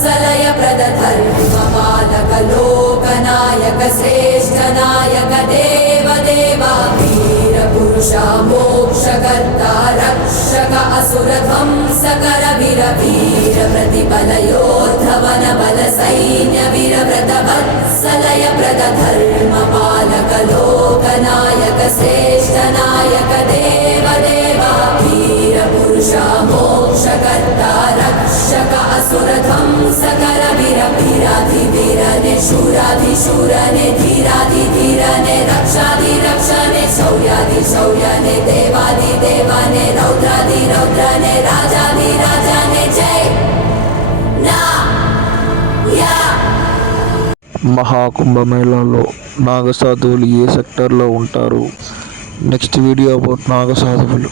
वत्सलय प्रदधर्मपालक लोकनायक श्रेष्ठ नायक देव देवा वीर पुरुषा मोक्षकर्ता रक्षक असुर ध्वंसकर वीर वीर प्रतिबल योद्धवन बल सैन्य वीर व्रत वत्सलय प्रदधर्मपालक लोकनायक श्रेष्ठ नायक देव देवा वीर पुरुषा मोक्षकर्ता रक्षक असुर ध्वंसकर वीर वीराधि वीरने शूराधि शूरने धीराधि धीरने रक्षाधि रक्षने शौर्याधि शौर्यने देवाधि देवाने रौद्राधि रौद्रने राजाधि राजाने जय ना या మహాకుంభమేళాలో నాగసాధువులు ఏ సెక్టర్లో ఉంటారు? Next video about నాగసాధువులు.